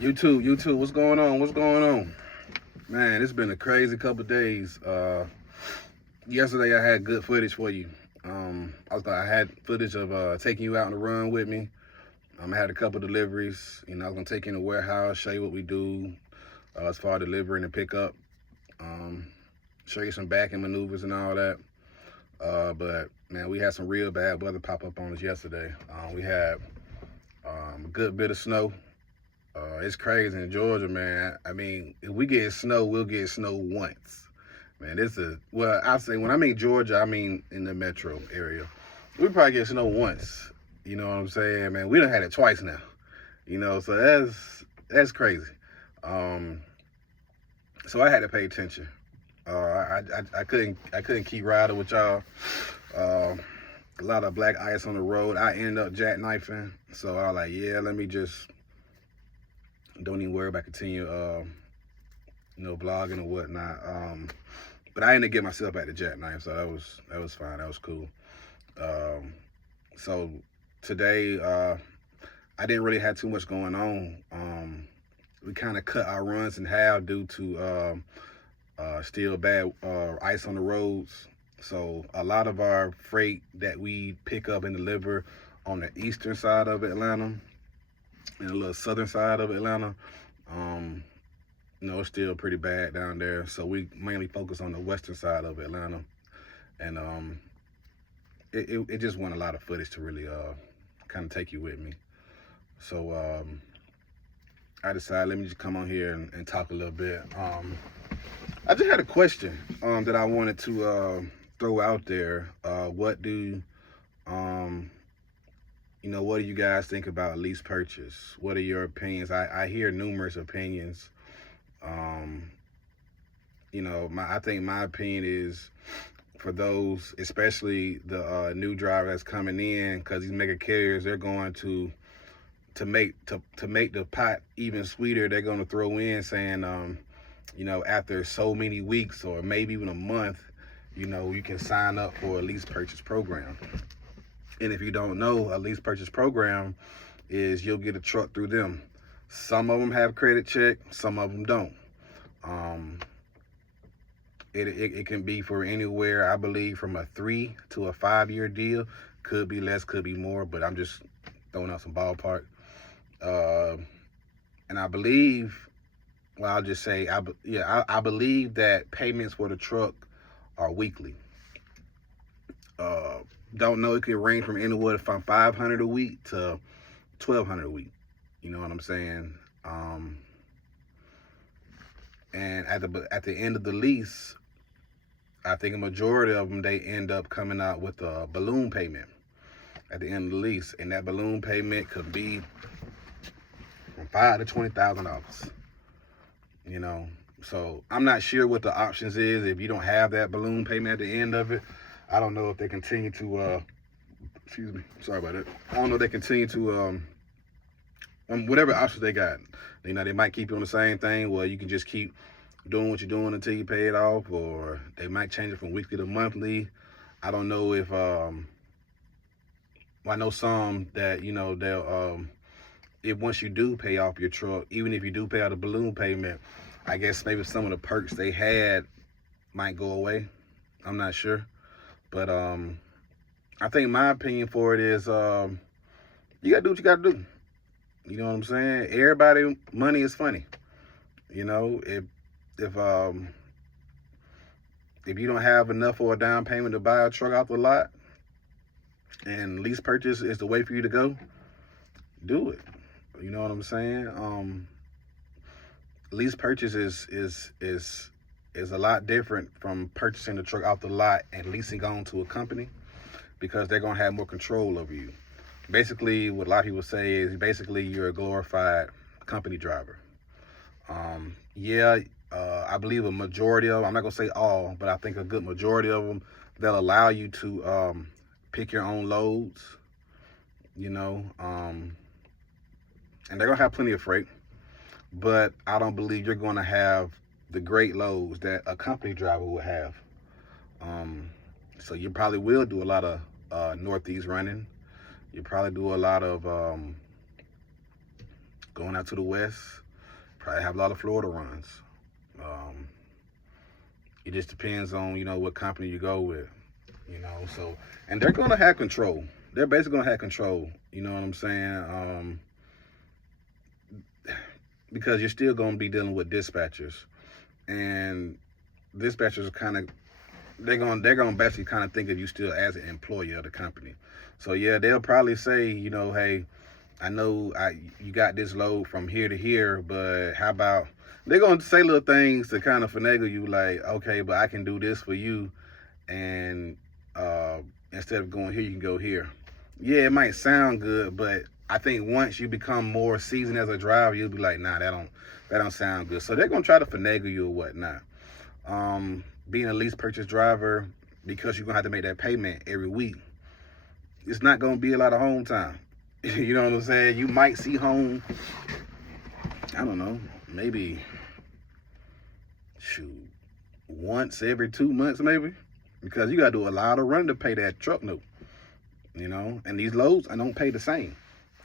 You too. What's going on? What's going on? Man, it's been a crazy couple days. Yesterday I had good footage for you. I had footage of taking you out on the run with me. I had a couple deliveries. I was gonna take you in the warehouse, show you what we do as far as delivering and pickup. Um, Show you some back end maneuvers and all that. But man, we had some real bad weather pop up on us yesterday. We had a good bit of snow. It's crazy in Georgia, man. I mean, if we get snow, we'll get snow once. Man, I say when I mean Georgia, I mean in the metro area. We probably get snow once. You know what I'm saying, man? We done had it twice now. So that's crazy. Um, so I had to pay attention. I couldn't keep riding with y'all. Uh, a lot of black ice on the road. I ended up jackknifing. So I was like, yeah, let me just don't even worry about continue, vlogging or whatnot. But I ended up getting myself at the jackknife, so that was fine. That was cool. So today, I didn't really have too much going on. We kind of cut our runs in half due to still bad ice on the roads. So a lot of our freight that we pick up and deliver on the eastern side of Atlanta and a little southern side of Atlanta, it's still pretty bad down there. So we mainly focus on the western side of Atlanta, and it just want a lot of footage to really kind of take you with me. So I decided let me just come on here and talk a little bit. I just had a question that I wanted to throw out there. What do you guys think about lease purchase? What are your opinions? I hear numerous opinions. I think my opinion is for those, especially the new driver that's coming in, because these mega carriers, they're going to make the pot even sweeter. They're going to throw in saying, after so many weeks or maybe even a month, you can sign up for a lease purchase program. And if you don't know, a lease purchase program is you'll get a truck through them. Some of them have credit check, some of them don't. It can be for anywhere, I believe, from a 3 to a 5 year deal. Could be less, could be more, but I'm just throwing out some ballpark. And I believe, well, I'll just say, I believe that payments for the truck are weekly. Don't know, it could range from anywhere from $500 a week to $1,200 a week. You know what I'm saying? And at the end of the lease, I think a majority of them, they end up coming out with a balloon payment at the end of the lease, and that balloon payment could be from $5,000 to $20,000. So I'm not sure what the options is if you don't have that balloon payment at the end of it. I don't know if they continue to, excuse me, sorry about that. I don't know if they continue to, whatever options they got. They might keep you on the same thing where you can just keep doing what you're doing until you pay it off, or they might change it from weekly to monthly. I don't know if, I know some that, they'll, if once you do pay off your truck, even if you do pay out a balloon payment, I guess maybe some of the perks they had might go away. I'm not sure. But I think my opinion for it is you gotta do what you gotta do. You know what I'm saying? Everybody, money is funny. If you don't have enough for a down payment to buy a truck off the lot, and lease purchase is the way for you to go, do it. You know what I'm saying? Lease purchase is a lot different from purchasing the truck off the lot and leasing on to a company, because they're going to have more control over you. Basically, what a lot of people say is basically you're a glorified company driver. I believe a majority of them, I'm not going to say all, but I think a good majority of them, they'll allow you to pick your own loads, and they're going to have plenty of freight, but I don't believe you're going to have the great loads that a company driver would have. So you probably will do a lot of northeast running. You probably do a lot of going out to the west. probably have a lot of Florida runs. It just depends on, what company you go with, So, and they're going to have control. They're basically going to have control, you know what I'm saying? Because you're still going to be dealing with dispatchers. And dispatchers are kind of, they're going to basically kind of think of you still as an employee of the company. So, yeah, they'll probably say, hey, I know you got this load from here to here, but how about, they're going to say little things to kind of finagle you, like, okay, but I can do this for you, and instead of going here, you can go here. Yeah, it might sound good, but I think once you become more seasoned as a driver, you'll be like, nah, that don't sound good. So they're going to try to finagle you or whatnot. Being a lease purchase driver, because you're going to have to make that payment every week, it's not going to be a lot of home time. You know what I'm saying? You might see home, I don't know, maybe, once every 2 months maybe, because you got to do a lot of running to pay that truck note, and these loads, I don't pay the same.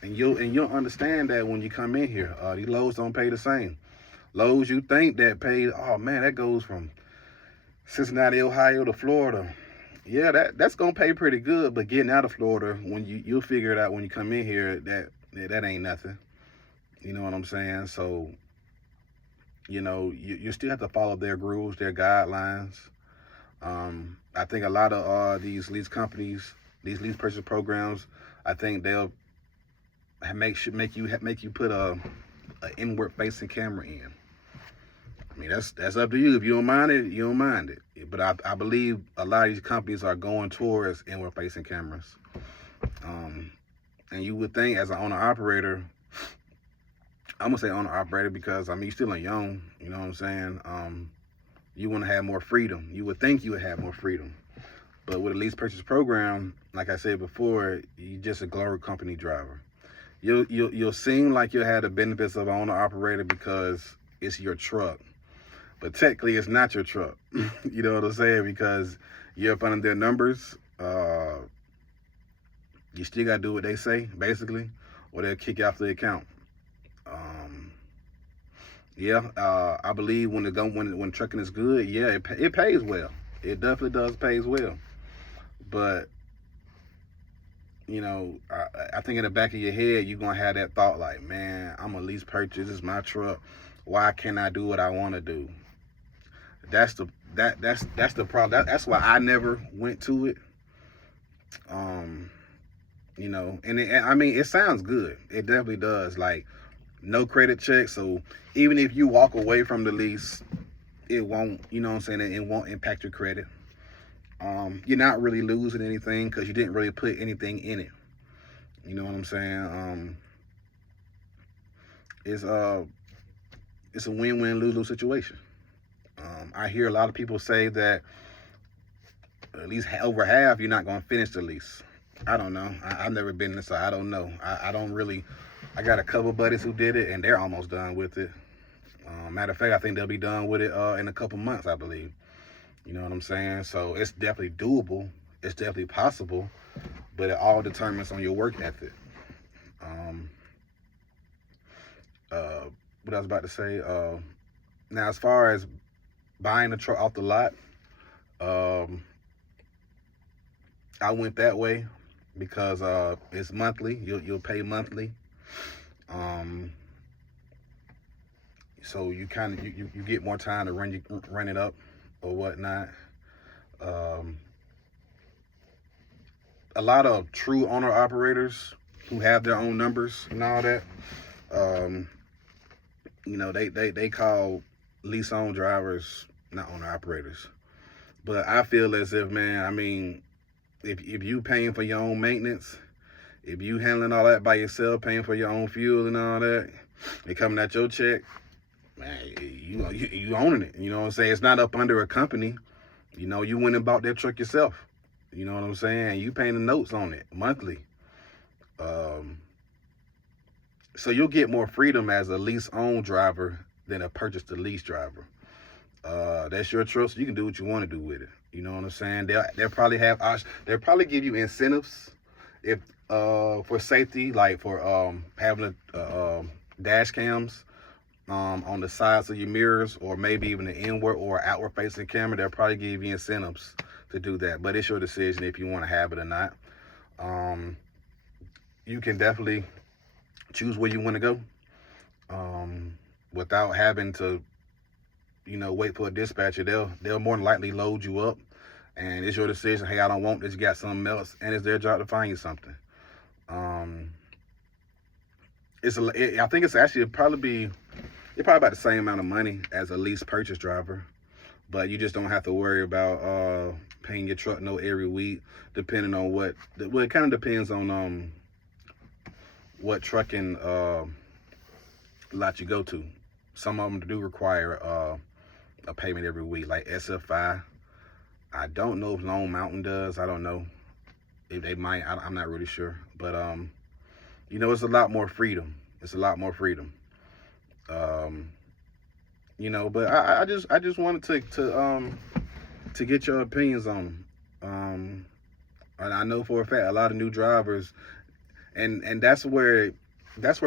And you'll understand that when you come in here, these loads don't pay the same. Loads you think that paid, oh man, that goes from Cincinnati, Ohio to Florida. Yeah, that's gonna pay pretty good, but getting out of Florida, when you'll figure it out when you come in here, that ain't nothing. You know what I'm saying? So, you still have to follow their rules, their guidelines. I think a lot of these lease companies, these lease purchase programs, I think they'll make you put a inward facing camera in. I mean, that's up to you. If you don't mind it, you don't mind it. But I believe a lot of these companies are going towards inward facing cameras. And you would think, as an owner operator, I'm gonna say owner operator because you're still young. You know what I'm saying? You want to have more freedom. You would think you would have more freedom, but with a lease purchase program, like I said before, you're just a glory company driver. You'll seem like you'll have the benefits of an owner operator because it's your truck, but technically it's not your truck. You know what I'm saying? Because you're up under their numbers. You still gotta do what they say, basically, or they'll kick you off the account. I believe when trucking is good, yeah, it pays well. It definitely does pays well. But I think in the back of your head, you're gonna have that thought like, man, I'm a lease purchase. This is my truck. Why can't I do what I want to do? That's the problem. That's why I never went to it. And it sounds good. It definitely does. Like, no credit check. So even if you walk away from the lease, it won't, it won't impact your credit. You're not really losing anything because you didn't really put anything in it. You know what I'm saying? It's a win-win, lose-lose situation. I hear a lot of people say that at least over half, you're not going to finish the lease. I don't know. I've never been in this, so I don't know. I don't really. I got a couple buddies who did it, and they're almost done with it. Matter of fact, I think they'll be done with it in a couple months, I believe. You know what I'm saying? So it's definitely doable. It's definitely possible, but it all determines on your work ethic. What I was about to say. Now, as far as buying a truck off the lot, I went that way because it's monthly. You'll pay monthly. So you get more time to run it up or whatnot. A lot of true owner operators who have their own numbers and all that, they call lease own drivers not owner operators. But I feel as if, man, if you paying for your own maintenance, if you handling all that by yourself, paying for your own fuel and all that, it coming out your check, man, you owning it. You know what I'm saying? It's not up under a company. You went and bought that truck yourself. You know what I'm saying? You paying the notes on it monthly. So you'll get more freedom as a lease-owned driver than a purchase-to-lease driver. That's your truck, so you can do what you want to do with it. You know what I'm saying? They'll probably they'll probably give you incentives if for safety, like for having dash cams. on the sides of your mirrors, or maybe even the inward or outward facing camera. They'll probably give you incentives to do that, but it's your decision if you want to have it or not. You can definitely choose where you want to go without having to, wait for a dispatcher. They'll more than likely load you up, and it's your decision. Hey, I don't want this. You got something else, and it's their job to find you something. I think it's actually probably about the same amount of money as a lease purchase driver, but you just don't have to worry about paying your truck note every week, depending on what. Well, it kind of depends on what trucking lot you go to. Some of them do require a payment every week, like SFI. I don't know if Lone Mountain does. I don't know if they might. I'm not really sure, but it's a lot more freedom. It's a lot more freedom. But I just wanted to get your opinions on them. And I know for a fact a lot of new drivers, and that's where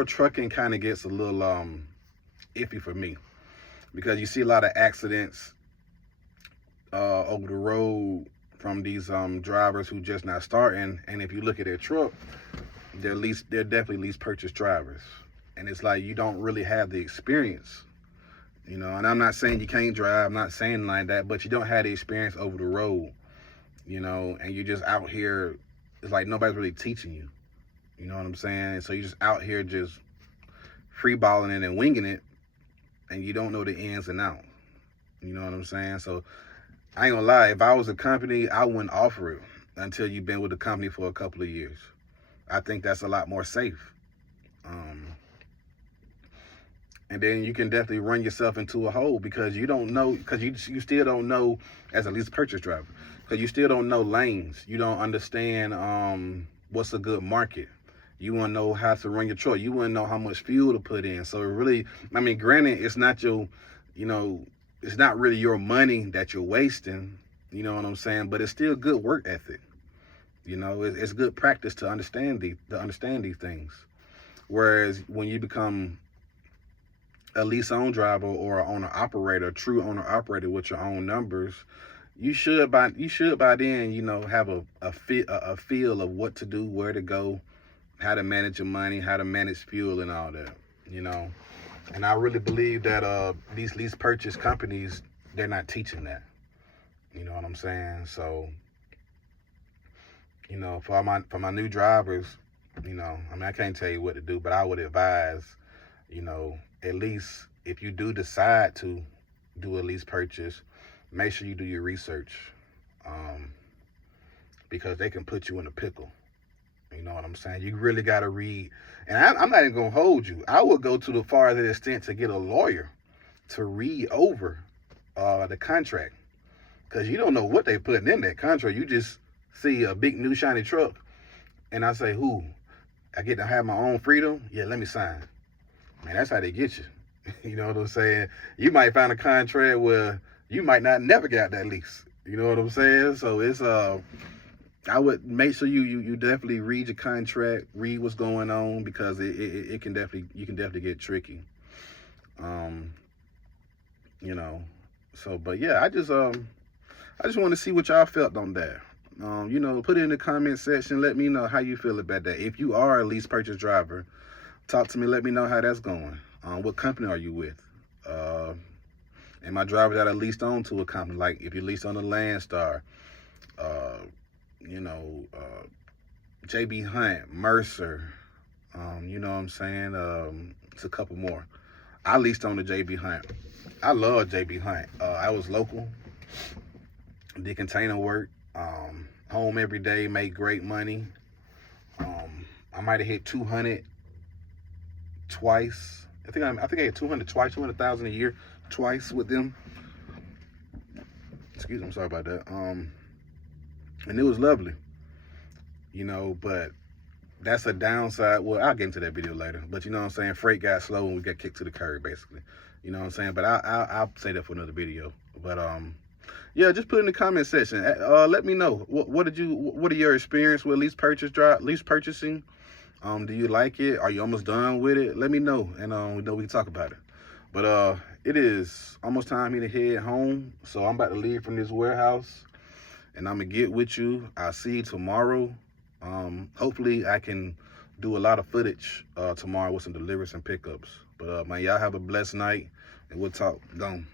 trucking kind of gets a little iffy for me, because you see a lot of accidents over the road from these drivers who just not starting. And if you look at their truck, they're definitely lease purchase drivers, and it's like you don't really have the experience, and I'm not saying you can't drive, I'm not saying like that, but you don't have the experience over the road, and you're just out here. It's like nobody's really teaching you. You know what I'm saying? So you're just out here just freeballing it and winging it, and you don't know the ins and outs. You know what I'm saying? So I ain't gonna lie, if I was a company, I wouldn't offer it until you've been with the company for a couple of years. I think that's a lot more safe. And then you can definitely run yourself into a hole, because you don't know, because you still don't know as a lease purchase driver, because you still don't know lanes. You don't understand what's a good market. You want to know how to run your truck. You want to know how much fuel to put in. So it really, granted, it's not it's not really your money that you're wasting. You know what I'm saying? But it's still good work ethic. It's good practice to understand these things. Whereas when you become a lease-owned driver or an owner-operator, true owner-operator with your own numbers, you should by then, have a feel of what to do, where to go, how to manage your money, how to manage fuel and all that, And I really believe that these lease purchase companies, they're not teaching that. You know what I'm saying? So, for my new drivers, I can't tell you what to do, but I would advise, at least if you do decide to do a lease purchase, make sure you do your research, because they can put you in a pickle. You know what I'm saying? You really got to read. And I'm not even going to hold you. I would go to the far extent to get a lawyer to read over the contract, because you don't know what they putting in that contract. You just see a big new shiny truck, and I say, I get to have my own freedom? Yeah, let me sign. Man, that's how they get you. You know what I'm saying? You might find a contract where you might not never get that lease. You know what I'm saying? So it's I would make sure you definitely read your contract, read what's going on, because you can definitely get tricky. So, but yeah, I just want to see what y'all felt on that. Put it in the comment section. Let me know how you feel about that. If you are a lease purchase driver, talk to me. Let me know how that's going. What company are you with? And my drivers that are leased on to a company, like if you lease on the Landstar, JB Hunt, Mercer, you know what I'm saying? It's a couple more. I leased on the JB Hunt. I love JB Hunt. I was local, did container work, home every day, made great money. I might have hit 200 twice. I think I hit 200 twice, 200,000 a year twice with them. Excuse me, I'm sorry about that. And it was lovely, but that's a downside. Well, I'll get into that video later, but you know what I'm saying? Freight got slow and we got kicked to the curb, basically. You know what I'm saying? But I'll say that for another video. But yeah, just put in the comment section. Let me know what are your experience with lease purchasing? Do you like it? Are you almost done with it? Let me know, and we can talk about it. But it is almost time for me to head home. So I'm about to leave from this warehouse and I'm gonna get with you. I'll see you tomorrow. Hopefully I can do a lot of footage tomorrow with some deliveries and pickups. But man, y'all have a blessed night and we'll talk. Gone.